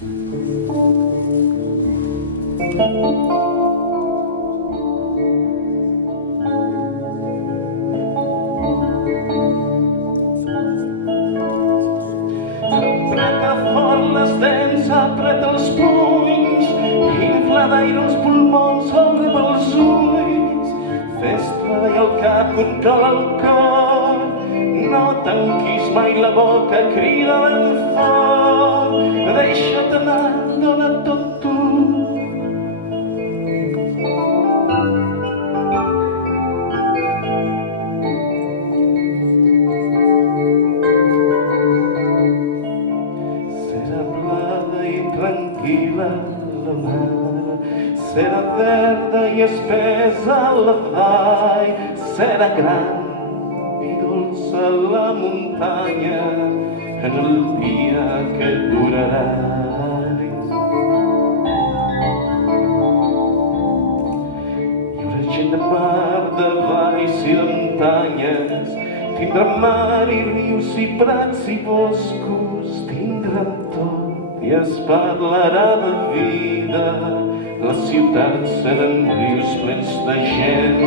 Apreta fort les dents, apreta els punys, infla d'aire els pulmons, obre els ulls, fes treballar el cap, controla el cor, no tanquis mai la boca, crida ben fort, deixa't anar, dona tot tu. Tranquil·la la mar, serà verda i espessa la vall, serà gran i dolça la muntanya en el dia que durarà. Hi haurà gent de mar, de valls i de muntanyes, tindrà mar i rius i prats i boscos, tindran tot i es parlarà de vida. Les ciutats seran rius plens de gent.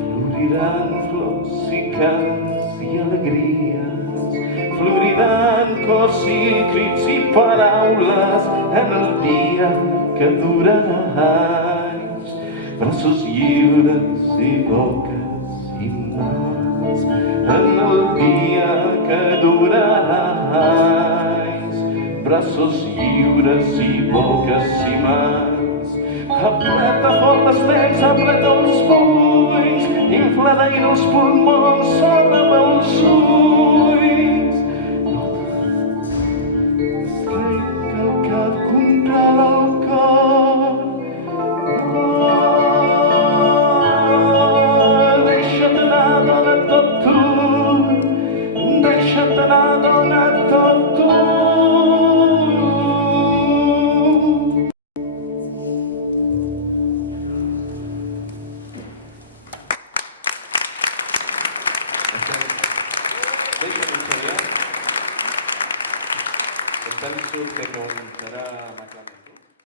Floriran flors i cants i alegries, floriran cors i crits i paraules en el dia que durarà anys, braços lliures i boques i mans en el dia que durarà anys, braços lliures i boques i mans. Apreta fort les dents, apreta els punys, infla d'aire els pulmons, obre els ulls. Estrenca el cap, controla el cor, deixa't anar, dona tot tu. Deixa't anar, dona tot tu. Está el sur que contará Maclaren.